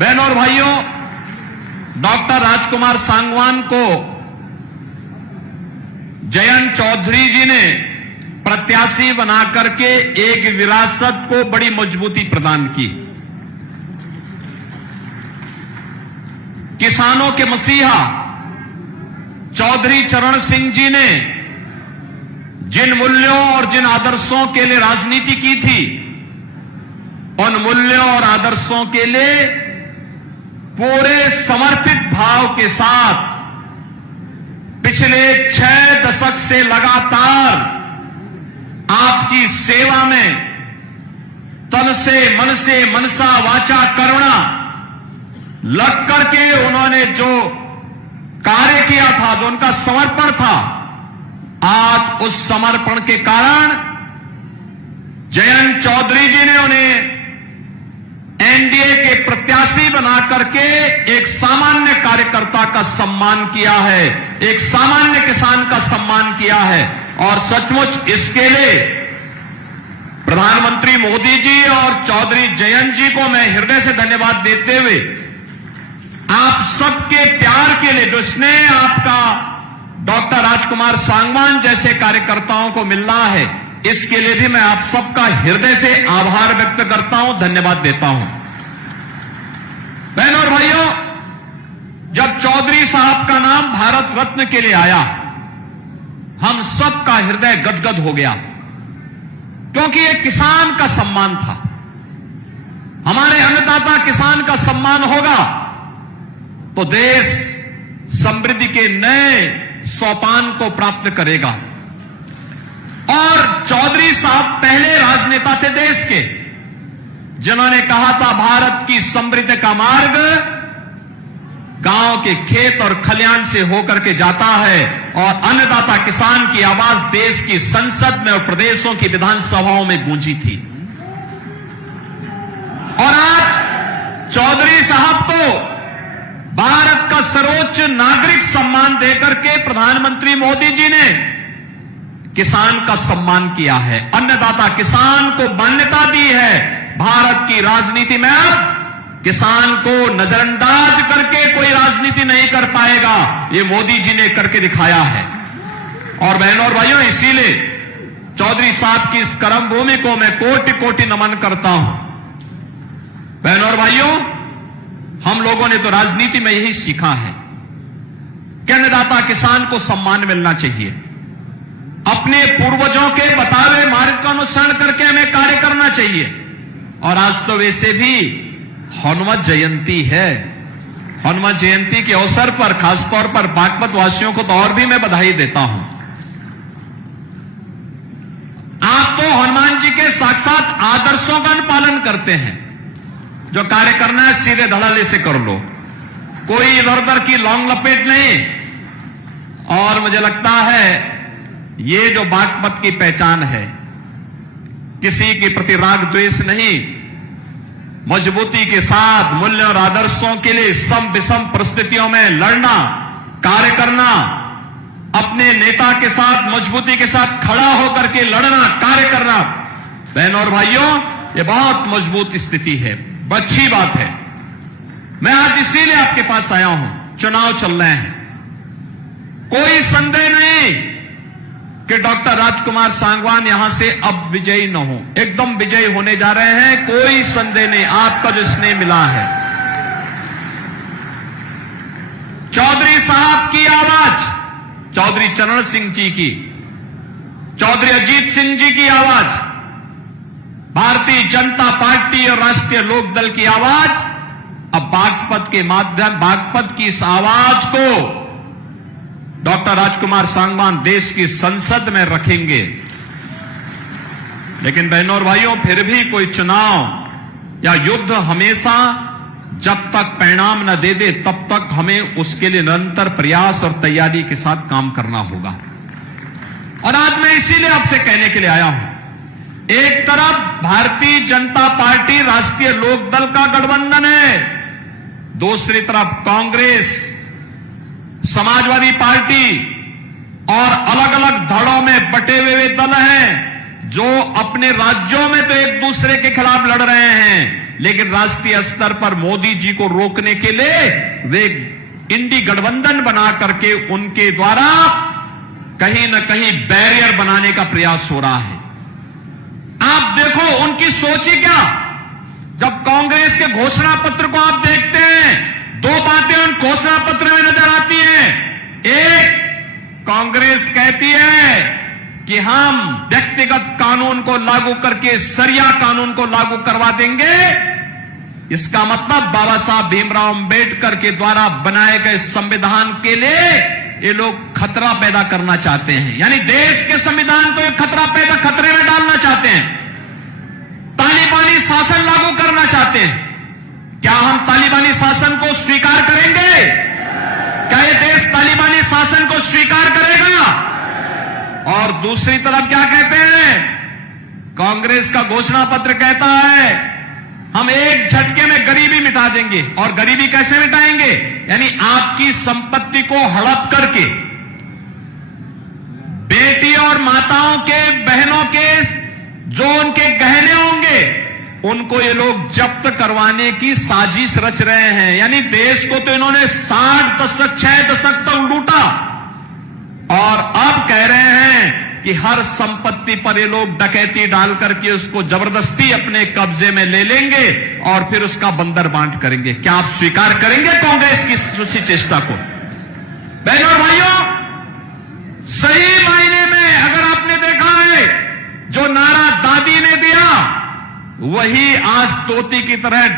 बहनों और भाइयों, डॉक्टर राजकुमार सांगवान को जयंत चौधरी जी ने प्रत्याशी बना करके एक विरासत को बड़ी मजबूती प्रदान की। किसानों के मसीहा चौधरी चरण सिंह जी ने जिन मूल्यों और जिन आदर्शों के लिए राजनीति की थी, उन मूल्यों और आदर्शों के लिए पूरे समर्पित भाव के साथ पिछले 6 दशक से लगातार आपकी सेवा में तन से मन से मनसा वाचा कर्मणा लग करके उन्होंने जो कार्य किया था, जो उनका समर्पण था, आज उस समर्पण के कारण जयंत चौधरी जी ने उन्हें एनडीए के प्रत्याशी बना करके एक सामान्य कार्यकर्ता का सम्मान किया है, एक सामान्य किसान का सम्मान किया है। और सचमुच इसके लिए प्रधानमंत्री मोदी जी और चौधरी जयंत जी को मैं हृदय से धन्यवाद देते हुए आप सबके प्यार के लिए, जो स्नेह आपका डॉक्टर राजकुमार सांगवान जैसे कार्यकर्ताओं को मिल रहा है, इसके लिए भी मैं आप सबका हृदय से आभार व्यक्त करता हूं, धन्यवाद देता हूं। बहनों और भाइयों, जब चौधरी साहब का नाम भारत रत्न के लिए आया, हम सबका हृदय गदगद हो गया, क्योंकि एक किसान का सम्मान था। हमारे अन्नदाता किसान का सम्मान होगा तो देश समृद्धि के नए सोपान को प्राप्त करेगा। और चौधरी साहब पहले राजनेता थे देश के, जिन्होंने कहा था भारत की समृद्धि का मार्ग गांव के खेत और खलिहान से होकर के जाता है, और अन्नदाता किसान की आवाज देश की संसद में और प्रदेशों की विधानसभाओं में गूंजी थी। और आज चौधरी साहब को भारत का सर्वोच्च नागरिक सम्मान देकर के प्रधानमंत्री मोदी जी ने किसान का सम्मान किया है, अन्नदाता किसान को मान्यता दी है। भारत की राजनीति में अब किसान को नजरअंदाज करके कोई राजनीति नहीं कर पाएगा, ये मोदी जी ने करके दिखाया है। और बहनों और भाइयों, इसीलिए चौधरी साहब की इस कर्म भूमि को मैं कोटि कोटि नमन करता हूं। बहनों और भाइयों, हम लोगों ने तो राजनीति में यही सीखा है कि अन्नदाता किसान को सम्मान मिलना चाहिए, अपने पूर्वजों के बताए हुए मार्ग का अनुसरण करके हमें कार्य करना चाहिए। और आज तो वैसे भी हनुमत जयंती है, हनुमत जयंती के अवसर पर खासतौर पर बागपत वासियों को तो और भी मैं बधाई देता हूं। आप तो हनुमान जी के साक्षात आदर्शों का पालन करते हैं। जो कार्य करना है सीधे धड़ल्ले से कर लो, कोई इधर उधर की लौंग लपेट नहीं। और मुझे लगता है ये जो बागपत की पहचान है, किसी के प्रति राग द्वेष नहीं, मजबूती के साथ मूल्य और आदर्शों के लिए सम विषम परिस्थितियों में लड़ना, कार्य करना, अपने नेता के साथ मजबूती के साथ खड़ा होकर के लड़ना, कार्य करना। बहनों और भाइयों, ये बहुत मजबूत स्थिति है, अच्छी बात है। मैं आज इसीलिए आपके पास आया हूं, चुनाव चल रहे हैं, कोई संदेह नहीं कि डॉक्टर राजकुमार सांगवान यहां से अब विजयी न हो, एकदम विजयी होने जा रहे हैं, कोई संदेह नहीं। आपका जो स्नेह मिला है, चौधरी साहब की आवाज, चौधरी चरण सिंह जी की, चौधरी अजीत सिंह जी की आवाज, भारतीय जनता पार्टी और राष्ट्रीय लोकदल की आवाज, अब बागपत के माध्यम, बागपत की इस आवाज को डॉक्टर राजकुमार सांगवान देश की संसद में रखेंगे। लेकिन बहनों और भाइयों, फिर भी कोई चुनाव या युद्ध हमेशा जब तक परिणाम न दे दे, तब तक हमें उसके लिए निरंतर प्रयास और तैयारी के साथ काम करना होगा। और आज मैं इसीलिए आपसे कहने के लिए आया हूं, एक तरफ भारतीय जनता पार्टी राष्ट्रीय लोकदल का गठबंधन है, दूसरी तरफ कांग्रेस, समाजवादी पार्टी और अलग अलग धड़ों में बटे हुए दल हैं जो अपने राज्यों में तो एक दूसरे के खिलाफ लड़ रहे हैं, लेकिन राष्ट्रीय स्तर पर मोदी जी को रोकने के लिए वे इंडी गठबंधन बना करके उनके द्वारा कहीं न कहीं बैरियर बनाने का प्रयास हो रहा है। आप देखो उनकी सोच ही क्या। जब कांग्रेस के घोषणा पत्र को आप देखते हैं, दो बातें उन घोषणा पत्र में नजर आती हैं। एक, कांग्रेस कहती है कि हम व्यक्तिगत कानून को लागू करके शरिया कानून को लागू करवा देंगे। इसका मतलब बाबा साहब भीमराव अंबेडकर के द्वारा बनाए गए संविधान के लिए ये लोग खतरा पैदा करना चाहते हैं, यानी देश के संविधान को एक खतरे में डालना चाहते हैं। तालिबानी शासन लागू करना चाहते हैं। क्या हम तालिबानी शासन को स्वीकार करेंगे? क्या ये देश तालिबानी शासन को स्वीकार करेगा? और दूसरी तरफ क्या कहते हैं? कांग्रेस का घोषणा पत्र कहता है हम एक झटके में गरीबी मिटा देंगे। और गरीबी कैसे मिटाएंगे? यानी आपकी संपत्ति को हड़प करके बेटी और माताओं के, बहनों के जो उनके गहने होंगे उनको ये लोग जब्त करवाने की साजिश रच रहे हैं। यानी देश को तो इन्होंने 60 दशक 6 दशक तक लूटा और अब कह रहे हैं कि हर संपत्ति पर ये लोग डकैती डाल करके उसको जबरदस्ती अपने कब्जे में ले लेंगे और फिर उसका बंदर बांट करेंगे। क्या आप स्वीकार करेंगे कांग्रेस की उसी चेष्टा को? बहनों और भाइयों, सही मायने में अगर आपने देखा है जो नारा दादी ने दिया वही आज तोती की तरह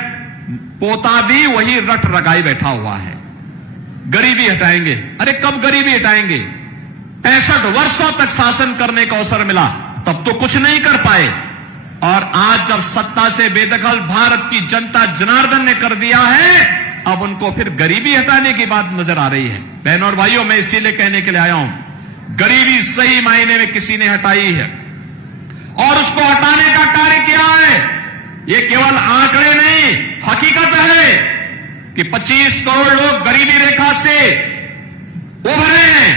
पोता भी वही रट रगाई बैठा हुआ है। गरीबी हटाएंगे। अरे कब गरीबी हटाएंगे? 65 वर्षों तक शासन करने का अवसर मिला, तब तो कुछ नहीं कर पाए। और आज जब सत्ता से बेदखल भारत की जनता जनार्दन ने कर दिया है, अब उनको फिर गरीबी हटाने की बात नजर आ रही है। बहनों और भाइयों, मैं इसीलिए कहने के लिए आया हूं, गरीबी सही मायने में किसी ने हटाई है और उसको हटाने का कार्य किया है। ये केवल आंकड़े नहीं, हकीकत है कि 25 करोड़ लोग गरीबी रेखा से उभरे हैं,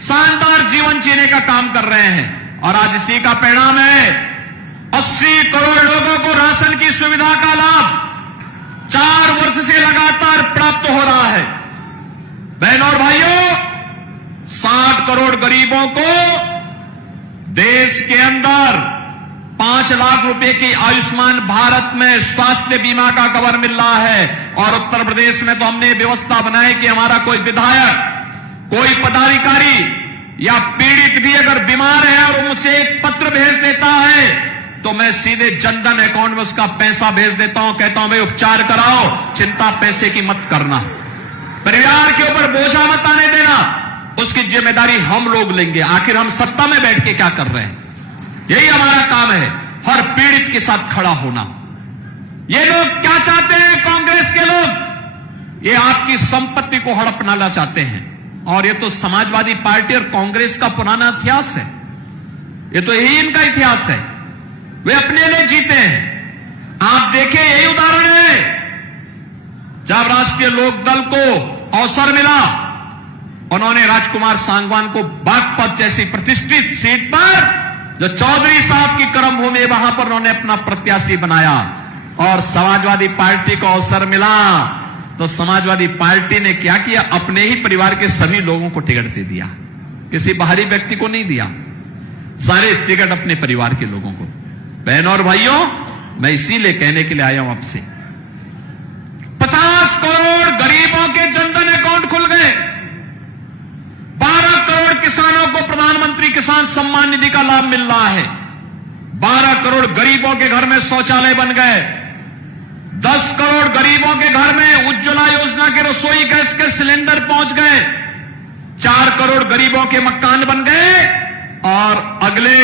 शानदार जीवन जीने का काम कर रहे हैं। और आज इसी का परिणाम है 80 करोड़ लोगों को राशन की सुविधा का लाभ 4 वर्ष से लगातार प्राप्त हो रहा है। बहनों और भाइयों, 60 करोड़ गरीबों को देश के अंदर 5 लाख रुपए की आयुष्मान भारत में स्वास्थ्य बीमा का कवर मिल रहा है। और उत्तर प्रदेश में तो हमने व्यवस्था बनाई कि हमारा कोई विधायक, कोई पदाधिकारी या पीड़ित भी अगर बीमार है और मुझे एक पत्र भेज देता है तो मैं सीधे जनधन अकाउंट में उसका पैसा भेज देता हूं। कहता हूं भाई उपचार कराओ, चिंता पैसे की मत करना, परिवार के ऊपर बोझा मत आने देना, उसकी जिम्मेदारी हम लोग लेंगे। आखिर हम सत्ता में बैठ के क्या कर रहे हैं? यही हमारा काम है, हर पीड़ित के साथ खड़ा होना। ये लोग क्या चाहते हैं? कांग्रेस के लोग ये आपकी संपत्ति को हड़पना चाहते हैं। और ये तो समाजवादी पार्टी और कांग्रेस का पुराना इतिहास है, ये तो यही इनका इतिहास है। वे अपने लिए जीते हैं। आप देखें, यही उदाहरण है जब राष्ट्रीय लोकदल को अवसर मिला, उन्होंने राजकुमार सांगवान को बागपत जैसी प्रतिष्ठित सीट पर, जो चौधरी साहब की कर्मभूमि, वहां पर उन्होंने अपना प्रत्याशी बनाया। और समाजवादी पार्टी को अवसर मिला तो समाजवादी पार्टी ने क्या किया? अपने ही परिवार के सभी लोगों को टिकट दे दिया, किसी बाहरी व्यक्ति को नहीं दिया, सारे टिकट अपने परिवार के लोगों को। बहनों और भाइयों, मैं इसीलिए कहने के लिए आया हूं आपसे, 50 करोड़ गरीबों के जनधन अकाउंट खुल गए, 12 करोड़ किसानों को प्रधानमंत्री किसान सम्मान निधि का लाभ मिल रहा है, 12 करोड़ गरीबों के घर में शौचालय बन गए, 10 करोड़ गरीबों के घर में उज्ज्वला योजना के रसोई गैस के सिलेंडर पहुंच गए, 4 करोड़ गरीबों के मकान बन गए और अगले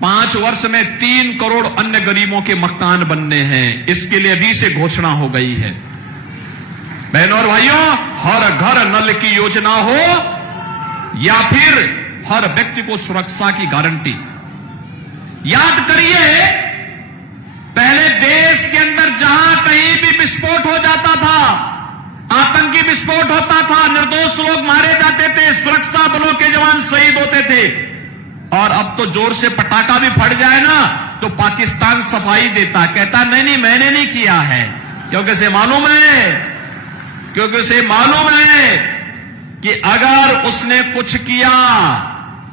5 वर्ष में 3 करोड़ अन्य गरीबों के मकान बनने हैं। इसके लिए अभी से घोषणा हो गई है। बहनों और भाइयों, हर घर नल की योजना हो या फिर हर व्यक्ति को सुरक्षा की गारंटी। याद करिए, पहले देश के अंदर जहां कहीं भी विस्फोट हो जाता था, आतंकी विस्फोट होता था, निर्दोष लोग मारे जाते थे, सुरक्षा बलों के जवान शहीद होते थे। और अब तो जोर से पटाखा भी फट जाए ना तो पाकिस्तान सफाई देता, कहता नहीं नहीं मैंने नहीं किया है, क्योंकि उसे मालूम है कि अगर उसने कुछ किया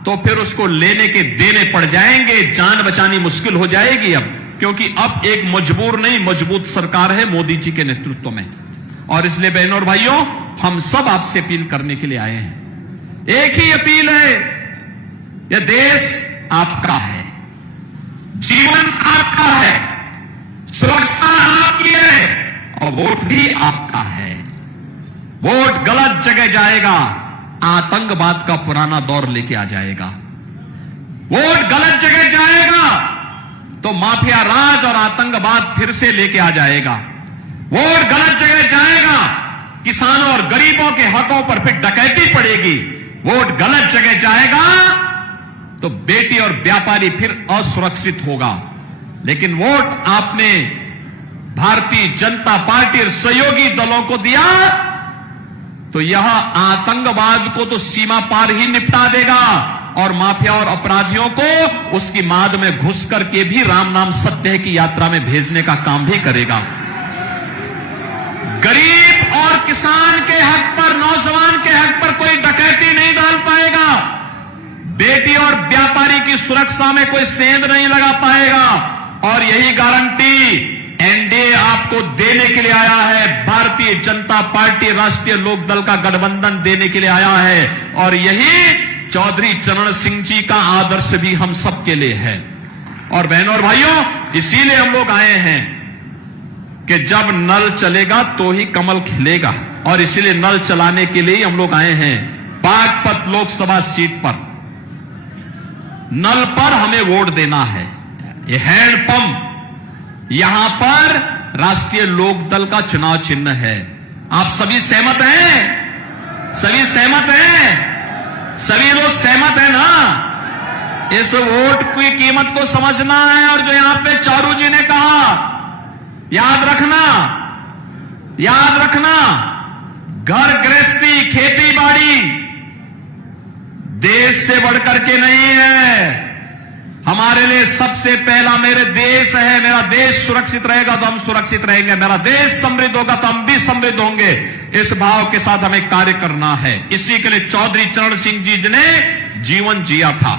तो फिर उसको लेने के देने पड़ जाएंगे, जान बचानी मुश्किल हो जाएगी अब, क्योंकि अब एक मजबूर नहीं मजबूत सरकार है मोदी जी के नेतृत्व में। और इसलिए बहनों और भाइयों, हम सब आपसे अपील करने के लिए आए हैं। एक ही अपील है, यह देश आपका है, जीवन आपका है, सुरक्षा आपकी है और वोट भी आपका है। वोट गलत जगह जाएगा, आतंकवाद का पुराना दौर लेके आ जाएगा। वोट गलत जगह जाएगा तो माफिया राज और आतंकवाद फिर से लेके आ जाएगा। वोट गलत जगह जाएगा, किसानों और गरीबों के हकों पर फिर डकैती पड़ेगी। वोट गलत जगह जाएगा तो बेटी और व्यापारी फिर असुरक्षित होगा। लेकिन वोट आपने भारतीय जनता पार्टी और सहयोगी दलों को दिया तो यह आतंकवाद को तो सीमा पार ही निपटा देगा और माफिया और अपराधियों को उसकी माद में घुस करके भी राम नाम सत्य की यात्रा में भेजने का काम भी करेगा। गरीब और किसान के हक पर, नौजवान के हक पर कोई डकैती नहीं डाल पाएगा। बेटी और व्यापारी की सुरक्षा में कोई सेंध नहीं लगा पाएगा। और यही गारंटी एनडीए आपको देने के लिए आया है। भारतीय जनता पार्टी राष्ट्रीय लोकदल का गठबंधन देने के लिए आया है और यही चौधरी चरण सिंह जी का आदर्श भी हम सबके लिए है। और बहनों और भाइयों, इसीलिए हम लोग आए हैं कि जब नल चलेगा तो ही कमल खिलेगा और इसीलिए नल चलाने के लिए हम लोग आए हैं। बागपत लोकसभा सीट पर नल पर हमें वोट देना है। ये हैंडपंप यहां पर राष्ट्रीय लोकदल का चुनाव चिन्ह है। आप सभी सहमत हैं? सभी सहमत हैं? सभी लोग सहमत हैं ना? इस वोट की कीमत को समझना है। और जो यहां पे चारू जी ने कहा, याद रखना, घर गृहस्थी, खेती बाड़ी देश से बढ़कर के नहीं है। हमारे लिए सबसे पहला मेरे देश है। मेरा देश सुरक्षित रहेगा तो हम सुरक्षित रहेंगे, मेरा देश समृद्ध होगा तो हम भी समृद्ध होंगे। इस भाव के साथ हमें कार्य करना है। इसी के लिए चौधरी चरण सिंह जी ने जीवन जिया था।